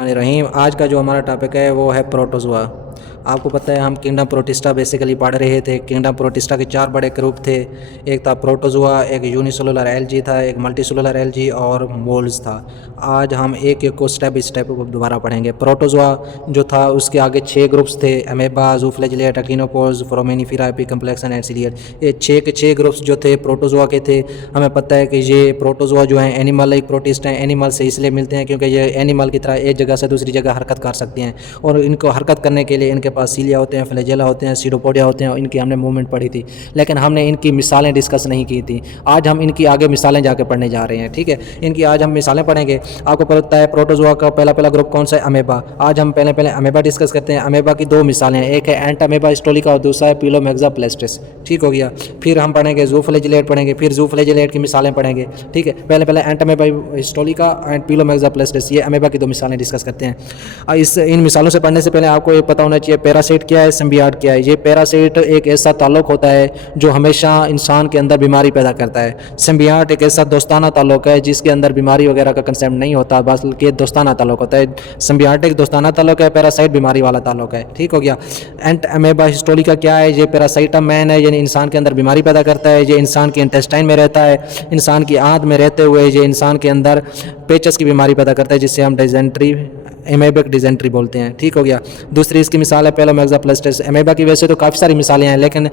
रहीम। आज का जो हमारा टॉपिक है वो है प्रोटोजोआ। आपको पता है हम किंगडम प्रोटिस्टा बेसिकली पढ़ रहे थे। किंगडम प्रोटिस्टा के 4 बड़े ग्रुप थे। एक था प्रोटोजोआ, एक यूनिसेलुलर एल्गी था, एक मल्टीसेलुलर एल्गी और मोल्ड्स था। आज हम एक एक को स्टेप बाई स्टेप दोबारा पढ़ेंगे। प्रोटोजोआ जो था उसके आगे 6 ग्रुप्स थे, अमेबा, ज़ूफ्लैजिलेट, अकीनोपोड्स, फोरामिनिफेरा, एपीकम्प्लेक्सन एंड सीलिएट। ये 6 के 6 ग्रुप्स जो थे प्रोटोजोआ के थे। हमें पता है कि ये प्रोटोजोआ जो है एनिमल लाइक प्रोटिस्ट हैं। एनिमल से इसलिए मिलते हैं क्योंकि ये एनिमल की तरह एक जगह से दूसरी जगह हरकत कर सकते हैं, और इनको हरकत करने के लिए इनके पास सीलिया होते हैं, फ्लैजेला होते हैं, सीडोपोडिया होते हैं, और इनकी हमने मूवमेंट पढ़ी थी, लेकिन हमने इनकी मिसालें डिस्कस नहीं की थी। आज हम इनकी आगे मिसालें जाके पढ़ने जा रहे हैं। ठीक है, इनकी आज हम मिसालें पढ़ेंगे। आपको पता है प्रोटोजोआ का पहला ग्रुप कौन सा है? अमेबा। आज हम पहले अमेबा डिस्कस करते हैं। अमेबा की 2 मिसालें हैं, एक है एंट अमेबा हिस्टोलिका और दूसरा है पिलोमेक्सा प्लेस्टिस। ठीक हो गया। फिर हम पढ़ेंगे ज़ूफ्लैजिलेट पढ़ेंगे, फिर ज़ूफ्लैजिलेट की मिसालें पढ़ेंगे। ठीक है, पहले एंट अमेबा हिस्टोलिका एंड पिलोमेक्सा प्लेस्टिस, ये अमेबा की 2 मिसालें डिस्कस करते हैं। इन मिसालों से पढ़ने से पहले आपको ये पता होना चाहिए पैरासाइट क्या है, सिम्बियाट क्या है। ये पैरासाइट एक ऐसा ताल्लुक होता है जो हमेशा इंसान के अंदर बीमारी पैदा करता है। सिम्बियाट एक ऐसा दोस्ताना ताल्लुक है जिसके अंदर बीमारी वगैरह का कंसेप्ट नहीं होता, बल्कि दोस्ताना ताल्लुक होता है। सिम्बियाटिक दोस्ताना ताल्लुक है, पैरासाइट बीमारी वाला ताल्लुक है। ठीक हो गया। एंट अमेबा हिस्टोलिका क्या है? ये पैरासाइटा मैन है, यानी इंसान के अंदर बीमारी पैदा करता है। ये इंसान के इंटेस्टाइन में रहता है, इंसान की आंत में रहते हुए ये इंसान के अंदर पेचस की बीमारी पैदा करता है, जिससे हम डिजेंट्री, एमेबिक डिजेंट्री बोलते हैं। ठीक हो गया। दूसरी इसकी मिसाल है पिलोमेक्सा प्लेस्टिस। अमेबा की वैसे तो काफ़ी सारी मिसालें हैं, लेकिन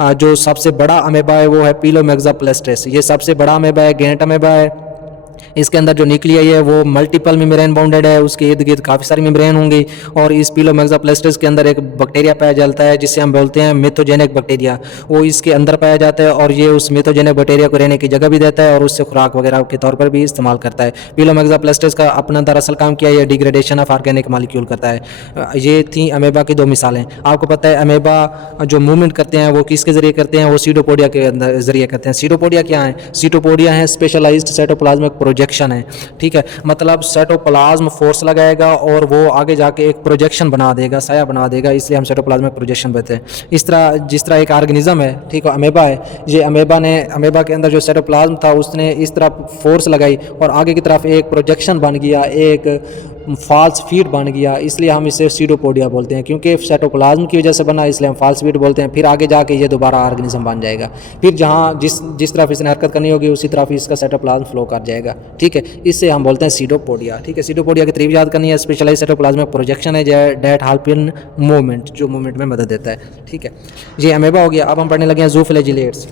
जो सबसे बड़ा अमेबा है वो है पिलोमेक्सा प्लेस्टिस। ये सबसे बड़ा अमेबा है, गेंट अमेबा है। इसके अंदर जो न्यूक्लियाई है वो मल्टीपल मेम्ब्रेन बाउंडेड है, उसके इर्द गिर्द काफ़ी सारी मेम्ब्रेन होंगी। और इस पिलोमेक्सा प्लेस्टिस के अंदर एक बैक्टीरिया पाया जाता है जिसे हम बोलते हैं मिथोजेनिक बैक्टीरिया। वो इसके अंदर पाया जाता है और ये उस मिथोजेनिक बैक्टीरिया को रहने की जगह भी देता है और उससे खुराक वगैरह के तौर पर भी इस्तेमाल करता है। पिलोमेक्सा प्लेस्टिस का अपना दरअसल काम किया, ये डिग्रेडेशन ऑफ ऑर्गेनिक मॉलिक्यूल करता है। ये थी अमेबा की 2 मिसालें। आपको पता है अमेबा जो मूवमेंट करते हैं वो किसके जरिए करते हैं? वो सीडोपोडिया के अंदर जरिए करते हैं। सीडोपोडिया क्या है? सीडोपोडिया है स्पेशलाइज्ड साइटोप्लाज्मिक प्रोजेक्शन है। ठीक है, मतलब साइटोप्लाज्म फोर्स लगाएगा और वो आगे जाके एक प्रोजेक्शन बना देगा, साया बना देगा, इसलिए हम साइटोप्लाज्मिक प्रोजेक्शन बोलते हैं। जिस तरह एक ऑर्गेनिज्म है, ठीक है, अमेबा है, ये अमेबा के अंदर जो साइटोप्लाज्म था उसने इस तरह फोर्स लगाई और आगे की तरफ एक प्रोजेक्शन बन गया, एक फॉल्स फीड बन गया, इसलिए हम इसे सीडोपोडिया बोलते हैं। क्योंकि साइटोप्लाज्म की वजह से बना, इसलिए हम फॉल्स फीड बोलते हैं। फिर आगे जाके ये दोबारा ऑर्गेनिज्म बन जाएगा। फिर जहाँ जिस तरफ इसने हरकत करनी होगी उसी तरफ इसका साइटोप्लाज्म फ्लो कर जाएगा। ठीक है, इससे हम बोलते हैं सीडोपोडिया। ठीक है, सीडोपोडिया की तरीफ याद करनी है। स्पेशलाइज्ड साइटोप्लाज्मिक प्रोजेक्शन है डेट हेल्प इन मूवमेंट, जो मूवमेंट में मदद देता है। ठीक है, ये अमेबा हो गया। अब हम पढ़ने लगे हैं ज़ूफ्लैजिलेट्स।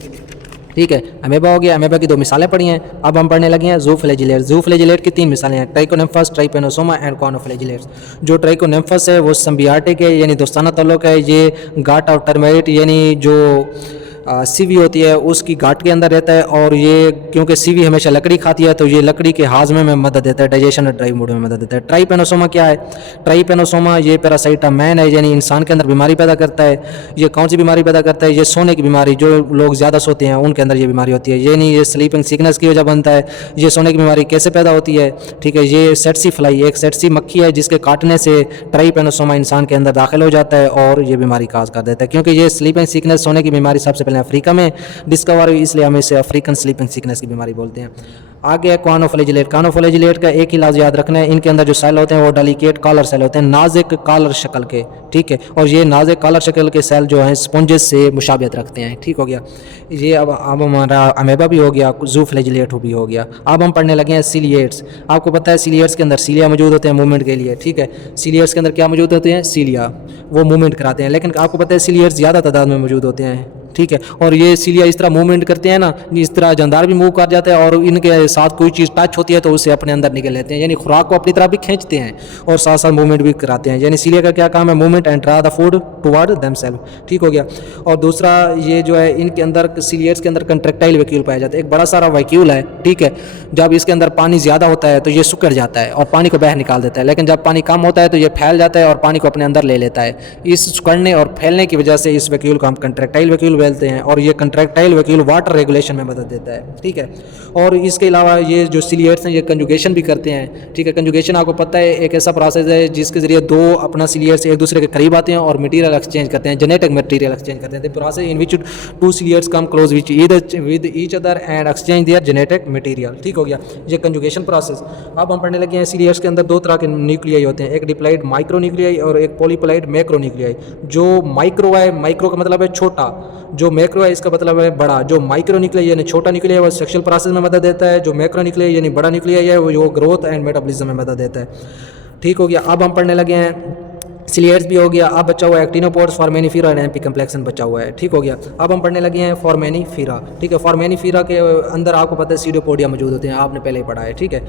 ठीक है, अमेबा हो गया। अमेबा की 2 मिसालें पढ़ी हैं। अब हम पढ़ने लगे हैं ज़ूफ्लैजिलेट। ज़ूफ्लैजिलेट की 3 मिसालें हैं, ट्राइकोनिम्फस, ट्राइपेनोसोमा एंड कॉर्नोफ्लैजिलेट्स। जो ट्राइकोनिम्फस है वो सिम्बियाटिक है, यानी दोस्ताना ताल्लुक है। ये गाट ऑफ टर्माइट यानी जो सीवी होती है उसकी गांठ के अंदर रहता है, और ये क्योंकि सीवी हमेशा लकड़ी खाती है तो ये लकड़ी के हाजमे में मदद देता है, डाइजेशन और ड्राई मूड में मदद देता है। ट्राइपेनोसोमा क्या है? ट्राइपेनोसोमा ये पैरासाइटा मैन है, यानी इंसान के अंदर बीमारी पैदा करता है। ये कौन सी बीमारी पैदा करता है? ये सोने की बीमारी, जो लोग ज़्यादा सोते हैं उनके अंदर ये बीमारी होती है, यानी ये स्लीपिंग सिकनेस की वजह बनता है। ये सोने की बीमारी कैसे पैदा होती है? ठीक है, ये सेट्सी फ्लाई, एक सेट्सी मक्खी है जिसके काटने से ट्राइपेनोसोमा इंसान के अंदर दाखिल हो जाता है और ये बीमारी काज कर देता है। क्योंकि ये स्लीपिंग सिकनेस, सोने की बीमारी सबसे पहले अफ्रीका में डिस्कवर हुई, इसलिए हम इसे अफ्रीकन स्लीपिंग सिकनेस की बीमारी बोलते हैं। आगे है कॉर्नोफ्लैजिलेट। कॉर्नोफ्लैजिलेट का एक ही लाज याद रखना है, इनके अंदर जो सेल होते हैं वो डेलिकेट कॉलर सेल होते हैं, नाजुक कॉलर शक्ल के। ठीक है, और ये नाजुक कॉलर शक्ल के सेल जो हैं स्पॉन्जेस से मुशाबियत रखते हैं। ठीक हो गया। ये अब हमारा अमेबा भी हो गया, ज़ूफ्लैजिलेट भी हो गया। अब हम पढ़ने लगे हैं सीलिएट्स। आपको पता है सीलिएट्स के अंदर सीलिया मौजूद होते हैं मूवमेंट के लिए। ठीक है, सीलिएट्स के अंदर क्या मौजूद होते हैं? सीलिया, वो मूवमेंट कराते हैं। लेकिन आपको पता है सीलिएट्स ज़्यादा तादाद में मौजूद होते हैं। ठीक है, और ये सीलिया इस तरह मूवमेंट करते हैं ना, इस तरह जानदार भी मूव कर जाता है और इनके साथ कोई चीज़ टच होती है तो उसे अपने अंदर निकल लेते हैं, यानी खुराक को अपनी तरफ भी खींचते हैं और साथ साथ मूवमेंट भी कराते हैं। यानी सीलिया का क्या काम है? Movement and draw the food toward themselves. ठीक हो गया। और दूसरा ये जो है इनके अंदर सीलियर्स के अंदर कंट्रेक्टाइल वैक्यूल पाया जाता है, एक बड़ा सारा वैक्यूल है। ठीक है, जब इसके अंदर पानी ज़्यादा होता है तो ये सुकड़ जाता है और पानी को बाहर निकाल देता है, लेकिन जब पानी कम होता है तो ये फैल जाता है और पानी को अपने अंदर ले लेता है। इस सुकड़ने और फैलने की वजह से इस वैक्यूल को हम कंट्रेक्टाइल वैक्यूल बोलते हैं, और ये कंट्रैक्टाइल वैक्यूल वाटर रेगुलेशन में मदद देता है, ठीक है। और इसके अलावा ये जो सिलिएट्स हैं ये कंजुगेशन भी करते हैं, ठीक है। कंजुगेशन आपको पता है एक ऐसा प्रोसेस है जिसके ज़रिए दो अपना सिलिएट्स एक दूसरे के करीब आते हैं और मटीरियल एक्सचेंज करते हैं, जेनेटिक मटीरियल एक्सचेंज करते हैं। The process in which two ciliates come close with each other and exchange their genetic material, ठीक हो गया, ये कंजुगेशन प्रोसेस। अब हम पढ़ने लगे हैं सिलिएट्स के अंदर दो तरह के न्यूक्लियाई होते हैं, एक डिप्लॉइड माइक्रो न्यूक्लियाई और एक पॉलीप्लॉइड मैक्रो न्यूक्लियाई। जो माइक्रो है, माइक्रो का मतलब है छोटा, जो मैक्रो है इसका मतलब है बड़ा। जो माइक्रो न्यूक्लियाई यानी छोटा न्यूक्लियाई वो सेक्सुअल प्रोसेस में मदद देता है, जो मैक्रो न्यूक्लियाई यानी बड़ा न्यूक्लियाई है वो ग्रोथ एंड मेटाबॉलिज्म में मदद देता है, ठीक हो गया। अब हम पढ़ने लगे हैं सिलिएट्स भी हो गया, अब बचा हुआ है एक्टिनोपोड्स, फॉर्मेनिफेरा एंड एपिकम्प्लेक्सन बचा हुआ है, ठीक हो गया। अब हम पढ़ने लगे हैं फॉर्मेनिफेरा, ठीक है। फॉर्मेनिफेरा के अंदर आपको पता है सीडोपोडिया मौजूद होते हैं, आपने पहले ही पढ़ा है, ठीक है।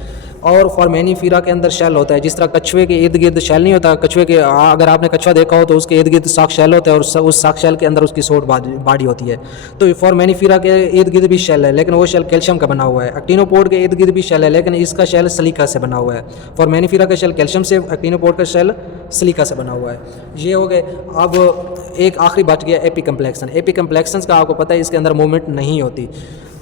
और फॉर्मेनिफेरा के अंदर शेल होता है, जिस तरह कछुए के इर्द गिर्द शेल नहीं होता, कछुए के अगर आपने कछुआ देखा हो तो उसके इर्द गिर्द साक शेल होता है और उस साक शेल के अंदर उसकी सोट बाडी होती है। तो फॉर्मेनिफेरा के इर्द गिर्द भी शेल है, लेकिन वो शेल कैल्शियम का बना हुआ है। एक्टिनोपोड के इर्द गिर्द भी शेल है, लेकिन इसका शेल सिलिका से बना हुआ है। फॉर्मेनिफेरा का शेल कैल्शियम से, एक्टिनोपोड का शेल सिलिका से बना हुआ है। ये हो गए। अब एक आखिरी बच गया एपिकम्प्लेक्सन। एपिकम्प्लेक्सन्स का आपको पता है इसके अंदर मूवमेंट नहीं होती।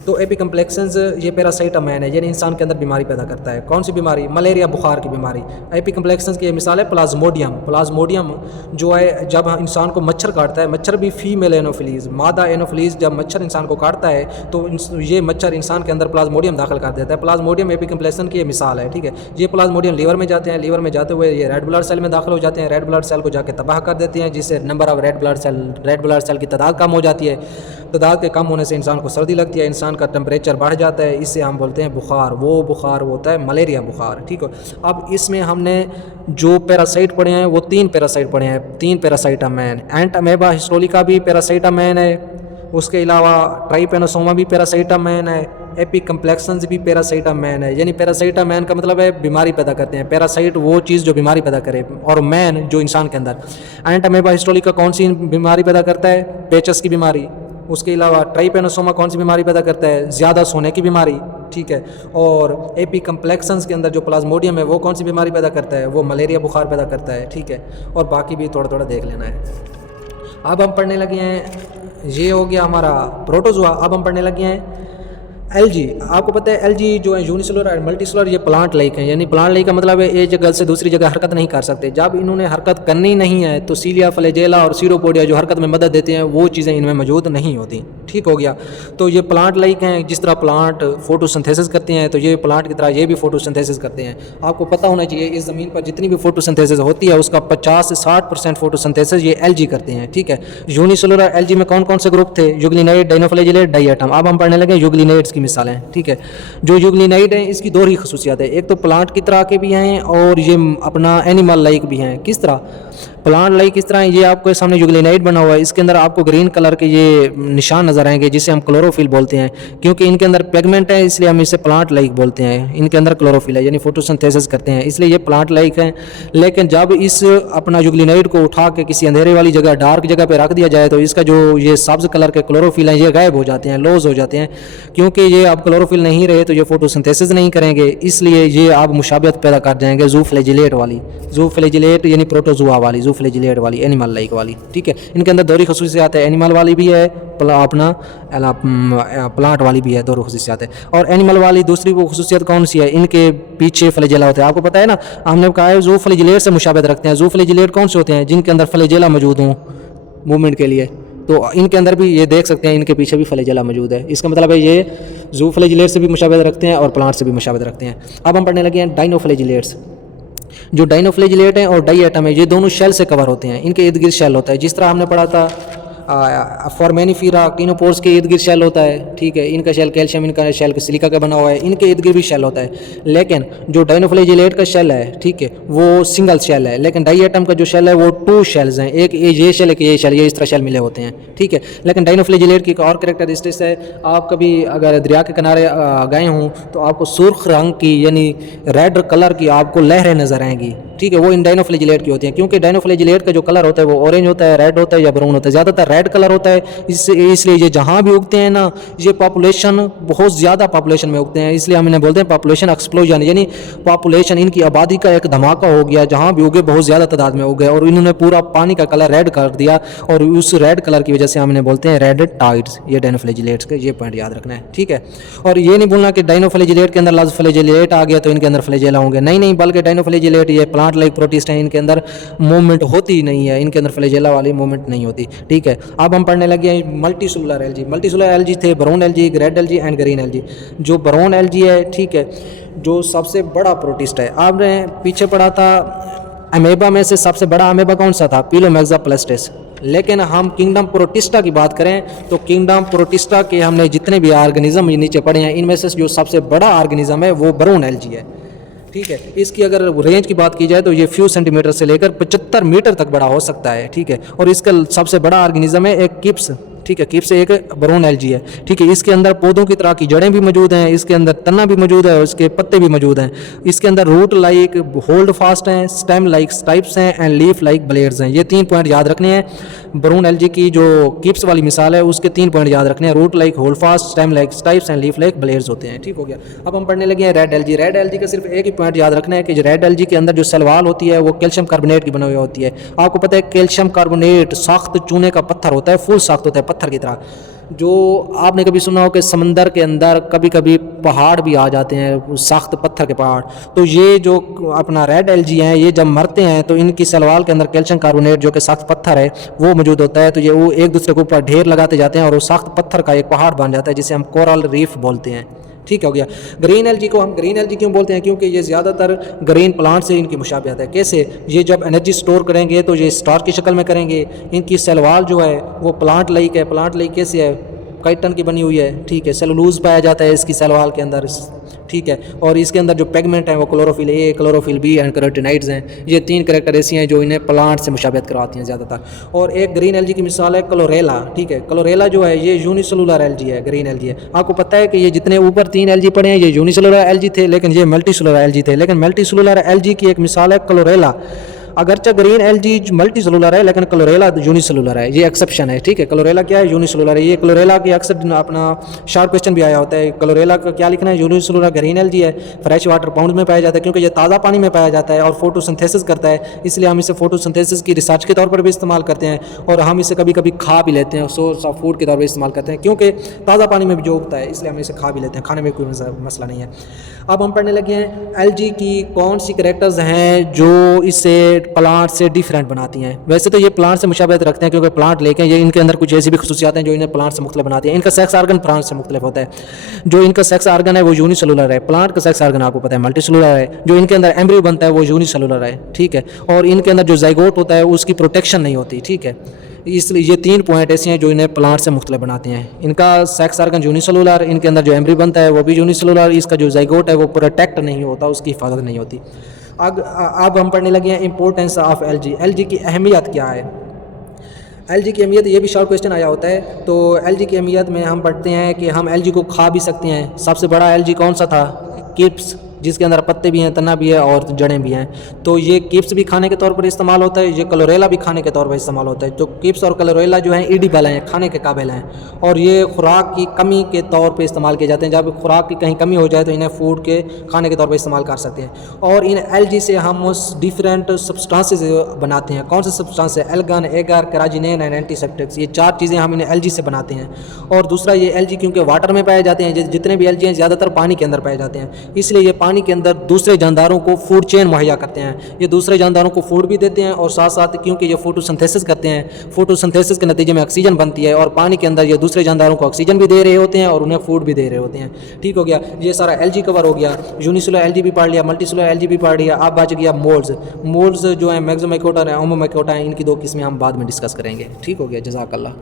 तो एपिकम्प्लेक्सन्स ये पैरासाइट अमैन है, यानी इंसान के अंदर बीमारी पैदा करता है। कौन सी बीमारी? मलेरिया, बुखार की बीमारी। एपिकम्प्लेक्सन्स की मिसाल है प्लाज्मोडियम। प्लाज्मोडियम जो है जब इंसान को मच्छर काटता है, मच्छर भी फीमेल एनोफिलीज, मादा एनोफिलीज, जब मच्छर इंसान को काटता है तो ये मच्छर इंसान के अंदर प्लाज्मोडियम दाखिल कर देता है। प्लाज्मोडियम एपिकम्प्लेक्सन की मिसाल है, ठीक है। ये प्लाज्मोडियम लीवर में जाते हैं, लीवर में जाते हुए ये रेड ब्लड सेल में दाखिल हो जाते हैं, रेड ब्लड सेल को जाके तबाह कर देते हैं, जिससे number of red blood cell की तादाद कम हो जाती है। तादाद के कम होने से इंसान को सर्दी लगती है, इंसान का टेम्परेचर बढ़ जाता है, इससे हम बोलते हैं बुखार। वो बुखार होता है मलेरिया बुखार, ठीक है। अब इसमें हमने जो पैरासाइट पढ़े हैं वो 3 पैरासाइट पढ़े हैं, 3 पैरासाइट अमैन। एंट अमेबा हिस्टोलिका भी पैरासाइट अमैन है, उसके अलावा ट्राइपेनोसोमा भी पैरासाइट अमैन है, एपिकम्प्लेक्सन्स भी पैरासाइट अमैन है। यानी पैरासाइट अमैन का मतलब है बीमारी पैदा करते हैं। पैरासाइट वो चीज़ जो बीमारी पैदा करे, और मैन जो इंसान के अंदर। एंट अमेबा हिस्टोलिका कौन सी बीमारी पैदा करता है? पेचस की बीमारी। उसके अलावा ट्राइपेनोसोमा कौन सी बीमारी पैदा करता है? ज़्यादा सोने की बीमारी, ठीक है। और एपिकम्प्लेक्सन्स के अंदर जो प्लाज्मोडियम है वो कौन सी बीमारी पैदा करता है? वो मलेरिया बुखार पैदा करता है, ठीक है। और बाकी भी थोड़ा थोड़ा देख लेना है। अब हम पढ़ने लगे हैं, ये हो गया हमारा प्रोटोजोआ। अब हम पढ़ने लगे हैं एल्गी। आपको पता है एल्गी जो है यूनिसेलुलर और मल्टीसेलुलर, ये प्लांट लाइक है। यानी प्लांट लाइक का मतलब है एक जगह से दूसरी जगह हरकत नहीं कर सकते। जब इन्होंने हरकत करनी नहीं है तो सीलिया, फ्लैजेला और सीरोपोडिया जो हरकत में मदद देते हैं वो चीज़ें इनमें मौजूद नहीं होती, ठीक हो गया। तो ये प्लांट लाइक हैं। जिस तरह प्लांट फोटोसिंथेसिस करते हैं तो ये प्लांट की तरह ये भी फोटोसिंथेसिस करते हैं। आपको पता होना चाहिए इस ज़मीन पर जितनी भी फोटोसिंथेसिस होती है उसका 50 से 60% फोटोसिंथेसिस ये एल्गी करते हैं, ठीक है। यूनिसेलुलर एल्गी में कौन कौन से ग्रुप थे? यूग्लिनाइड, डाइनोफ्लैजिलेट, डाइएटम। अब हम पढ़ने लगे यूग्लिनाइड्स की मिसालें, ठीक है। जो यूग्लिनाइड हैं इसकी दो ही खसूसियात है, एक तो प्लांट की तरह के भी हैं और ये अपना एनिमल लाइक भी हैं। किस तरह? प्लांट लाइक किस तरह? ये आपके सामने यूग्लिनाइड बना हुआ है, इसके अंदर आपको ग्रीन कलर के ये निशान नजर आएंगे जिसे हम क्लोरोफिल बोलते हैं। क्योंकि इनके अंदर पिगमेंट है इसलिए हम इसे प्लांट लाइक बोलते हैं। इनके अंदर क्लोरोफिल है यानी फोटोसिंथेसिस करते हैं, इसलिए ये प्लांट लाइक हैं। लेकिन जब इस अपना यूग्लिनाइड को उठा के किसी अंधेरे वाली जगह, डार्क जगह पर रख दिया जाए तो इसका जो ये सब्ज कलर के क्लोरोफिल हैं ये गायब हो जाते हैं, लॉस हो जाते हैं। क्योंकि ये अब क्लोरोफिल नहीं रहे तो ये फोटोसिंथेसिस नहीं करेंगे, इसलिए ये आप मुशाबियत पैदा कर जाएंगे ज़ूफ्लैजिलेट वाली, ज़ूफ्लैजिलेट यानी प्रोटोजोआ वाली, ज़ूफ्लैजिलेट वाली, एनिमल लाइक वाली, ठीक है। इनके अंदर दो खसूसियात है, एनिमल वाली भी है, अपना प्लांट वाली भी है, दो खसूसियात है। और एनिमल वाली दूसरी वो खसूसियत कौन सी है? इनके पीछे फ्लैजेला होते हैं। आपको पता है ना, हमने कहा है ज़ूफ्लैजिलेट से मुशाबियत रखते हैं। ज़ूफ्लैजिलेट कौन से होते हैं? जिनके अंदर फ्लैजेला मौजूद हों मूवमेंट के लिए। तो इनके अंदर भी ये देख सकते हैं इनके पीछे भी फ्लैजेला मौजूद है। इसका मतलब है ये ज़ूफ्लैजिलेट से भी मुशाबियत रखते हैं और प्लांट से भी मुशाबियत रखते हैं। अब हम पढ़ने लगे हैं डाइनोफ्लैजिलेट्स। जो डाइनोफ्लैजिलेट हैं और डाइएटम है ये दोनों शेल से कवर होते हैं, इनके इर्द गिर्द शेल होता है। जिस तरह हमने पढ़ा था फॉर्मेनिफेरा, किनोपोर्स के इर्द गिर्द शेल होता है, ठीक है। इनका शेल कैल्शियम, इनका शेल सिलिका का बना हुआ है, इनके इर्द गिर्द भी शेल होता है। लेकिन जो डाइनोफ्लैजिलेट का शेल है, ठीक है, वो सिंगल शेल है। लेकिन डाइएटम का जो शेल है वो 2 शेल्स हैं, एक ये शेल एक ये शेल, ये इस तरह शेल मिले होते हैं, ठीक है। लेकिन डाइनोफ्लैजिलेट की एक और कैरेक्टरिस्टिक्स है, आप कभी अगर दरिया के किनारे गए हों तो आपको सुर्ख रंग की यानी रेड कलर की आपको लहरें नज़र आएंगी, ठीक है, वो इन डाइनोफ्लैजिलेट की होती हैं, क्योंकि डाइनोफ्लैजिलेट का जो कलर होता है वो ऑरेंज होता है, रेड होता है या ब्राउन होता है, ज़्यादातर रेड कलर होता है। इसलिए ये जहाँ भी उगते हैं ना, ये पॉपुलेशन बहुत ज़्यादा पॉपुलेशन में उगते हैं, इसलिए हम इन्हें बोलते हैं पॉपुलेशन एक्सप्लोजन, यानी पॉपुलेशन इनकी आबादी का एक धमाका हो गया, जहाँ भी उगे बहुत ज़्यादा तादाद में उगे और इन्होंने पूरा पानी का कलर रेड कर दिया, और उस रेड कलर की वजह से हम इन्हें बोलते हैं रेड टाइड्स। ये डाइनोफ्लैजिलेट्स के ये पॉइंट याद रखना है, ठीक है। और ये नहीं बोलना कि डाइनोफ्लैजिलेट के अंदर लफ्ज़ फ्लैजिलेट आ गया तो इनके अंदर फ्लैजेला होंगे, नहीं, बल्कि डाइनोफ्लैजिलेट ये प्लांट लाइक प्रोटिस्ट हैं, इनके अंदर मूवमेंट होती ही नहीं है, इनके अंदर फ्लैजेला वाली मूवमेंट नहीं होती, ठीक है। अब हम पढ़ने लगे हैं मल्टीसेलुलर एल्गी। मल्टीसेलुलर एल्गी थे brown algae, red algae and green algae. जो ब्राउन एल्गी है, ठीक है, जो सबसे बड़ा प्रोटिस्ट है। आपने पीछे पढ़ा था अमेबा में से सबसे बड़ा अमेबा कौन सा था? पिलोमैक्सा प्लास्टिस। लेकिन हम किंगडम प्रोटिस्टा की बात करें तो किंगडम प्रोटिस्टा के हमने जितने भी ऑर्गेनिज्म नीचे पढ़े हैं, इनमें से जो सबसे बड़ा ऑर्गेनिज्म है वो ब्राउन एल्गी है, ठीक है। इसकी अगर रेंज की बात की जाए तो ये फ्यू सेंटीमीटर से लेकर 75 मीटर तक बड़ा हो सकता है, ठीक है। और इसका सबसे बड़ा ऑर्गेनिज्म है एक किप्स, ठीक है, किप्स एक ब्राउन एल्गी है, ठीक है। इसके अंदर पौधों की तरह की जड़ें भी मौजूद हैं, इसके अंदर तना भी मौजूद है और इसके पत्ते भी मौजूद हैं। इसके अंदर रूट लाइक होल्ड फास्ट हैं, स्टेम लाइक स्टाइप्स हैं एंड लीफ लाइक ब्लेड्स हैं। ये 3 पॉइंट याद रखने हैं। ब्राउन एल्गी की जो किप्स वाली मिसाल है उसके 3 पॉइंट याद रखने हैं, root like holdfast, stem like stipes and leaf like blades होते हैं, ठीक हो गया। अब हम पढ़ने लगे हैं रेड एल्गी। रेड एल्गी का सिर्फ एक ही पॉइंट याद रखना है कि रेड एल्गी के अंदर जो सलवाल होती है वो कैल्शियम कार्बोनेट की बनी हुई होती है। आपको पता है कैल्शियम कार्बोनेट सख्त चूने का पत्थर होता है, फुल सख्त होता है पत्थर की तरह। जो आपने कभी सुना हो कि समंदर के अंदर कभी कभी पहाड़ भी आ जाते हैं, सख्त पत्थर के पहाड़, तो ये जो अपना रेड एल्गी हैं ये जब मरते हैं तो इनकी सलवाल के अंदर कैल्शियम कार्बोनेट जो कि सख्त पत्थर है वो मौजूद होता है, तो ये वो एक दूसरे के ऊपर ढेर लगाते जाते हैं और वो सख्त पत्थर का एक पहाड़ बन जाता है जिसे हम कोरल रीफ बोलते हैं, ठीक हो गया। ग्रीन एल्गी को हम ग्रीन एल्गी क्यों बोलते हैं? क्योंकि ये ज़्यादातर ग्रीन प्लांट से इनकी मुशाबिहत है। कैसे? ये जब एनर्जी स्टोर करेंगे तो ये स्टार्च की शक्ल में करेंगे। इनकी सेलवाल जो है वो प्लांट लाइक है। प्लांट लाइक कैसे है? काइटन की बनी हुई है, ठीक है। सेलुलोज पाया जाता है इसकी सेलवाल के अंदर, ठीक है। और इसके अंदर जो पिगमेंट हैं वो chlorophyll A, chlorophyll B and carotenoids हैं। ये 3 करैक्टर ऐसी हैं जो इन्हें प्लांट से मुशाबिहत करवाती हैं ज़्यादातर। और एक ग्रीन एल्गी की मिसाल है क्लोरेला, ठीक है। क्लोरेला जो है ये यूनिसेलुलर एल्गी है, ग्रीन एल्गी है। आपको पता है कि ये जितने ऊपर 3 एल्गी पड़े हैं ये यूनिसेलुलर एल्गी थे, लेकिन ये मल्टीसेलुलर एल्गी थे। लेकिन मल्टीसेलुलर एल्गी की एक मिसाल है क्लोरेला। अगरचे ग्रीन एल्गी मल्टीसेलुलर है लेकिन क्लोरेला यूनिसेलुलर है, ये एक्सेप्शन है, ठीक है। क्लोरेला क्या है? यूनिसेलुलर है। ये क्लोरेला की अक्सर अपना शार्ट क्वेश्चन भी आया होता है, क्लोरेला का क्या लिखना है? यूनिसेलुलर ग्रीन एल्गी है, फ्रेश वाटर पाउंड में पाया जाता है क्योंकि ये ताज़ा पानी में पाया जाता है और फोटोसिंथेसिस करता है, इसलिए हम इसे फोटोसिंथेसिस की रिसर्च के तौर पर भी इस्तेमाल करते हैं और हम इसे कभी कभी खा भी लेते हैं, सोर्स ऑफ फूड के तौर पर इस्तेमाल करते हैं क्योंकि ताज़ा पानी में भी जो उगता है, इसलिए हम इसे खा भी लेते हैं, खाने में कोई मसला नहीं है। अब हम पढ़ने लगे हैं एल्गी की कौन सी करैक्टर्स हैं जो इसे प्लांट से डिफरेंट बनाती हैं। वैसे तो ये प्लांट से मुशाबिहत रखते हैं क्योंकि प्लांट लेके ये इनके अंदर कुछ ऐसी भी खुसूसियात हैं जो इन्हें प्लांट से मुख्तलिफ बनाती हैं। इनका सेक्स आर्गन प्लांट से मुख्तलिफ होता है। जो इनका सेक्स आर्गन है वो यूनिसेलुलर है, प्लांट का सेक्स आर्गन आपको पता है मल्टीसेलुलर है। जो इनके अंदर एम्ब्रियो बनता है वो यूनिसेलुलर है, ठीक है। और इनके अंदर जो जाइगोट होता है उसकी प्रोटेक्शन नहीं होती, ठीक है। इसलिए ये 3 पॉइंट ऐसे हैं जो इन्हें प्लांट से मुख्तलिफ बनाते हैं। इनका सेक्स आर्गन यूनिसेलुलर, इनके अंदर जो एम्ब्रियो बनता है वो भी यूनिसेलुलर, इसका जो जाइगोट है वो प्रोटेक्ट नहीं होता, उसकी हिफाजत नहीं होती। अब हम पढ़ने लगे हैं इंपॉर्टेंस ऑफ एल्गी। एल्गी की अहमियत क्या है? एल्गी की अहमियत, ये भी शॉर्ट क्वेश्चन आया होता है। तो एल्गी की अहमियत में हम पढ़ते हैं कि हम एल्गी को खा भी सकते हैं। सबसे बड़ा एल्गी कौन सा था? किप्स, जिसके अंदर पत्ते भी हैं, तना भी है और जड़ें भी हैं। तो ये किप्स भी खाने के तौर पर इस्तेमाल होता है, ये क्लोरेला भी खाने के तौर पर इस्तेमाल होता है। तो किप्स और क्लोरेला जो हैं ईडिबल हैं, खाने के काबिल हैं और ये खुराक की कमी के तौर पे इस्तेमाल किए जाते हैं। जब खुराक की कहीं कमी हो जाए तो इन्हें फूड के खाने के तौर पर इस्तेमाल कर सकते हैं। और इन एल्गी से हम डिफरेंट सब्सटेंसेस बनाते हैं। कौन से सब्सटेंस है? Algin, agar, carrageenan and antiseptics. ये 4 चीज़ें हम इन्हें एल्गी से बनाते हैं। और दूसरा, ये एल्गी क्योंकि वाटर में पाए जाते हैं, जितने भी एल्गी हैं ज़्यादातर पानी के अंदर पाए जाते हैं, इसलिए ये पानी के अंदर दूसरे जानदारों को फूड चेन मुहैया करते हैं। ये दूसरे जानदारों को फूड भी देते हैं और साथ साथ क्योंकि ये फोटोसिंथेसिस करते हैं, फोटोसिंथेसिस के नतीजे में ऑक्सीजन बनती है और पानी के अंदर ये दूसरे जानदारों को ऑक्सीजन भी दे रहे होते हैं और उन्हें फूड भी दे रहे होते हैं, ठीक हो गया। ये सारा एल्गी कवर हो गया। यूनिसेलुलर एल्गी भी पढ़ लिया, मल्टीसेलुलर एल्गी भी पढ़ लिया। अब बच गया मोल्ड्स। मोल्ड्स जो है मैक्सोमाइकोटा है, ओमोमाइकोटा है, इनकी 2 किस्में हम बाद में डिस्कस करेंगे, ठीक हो गया। जज़ाकल्लाह।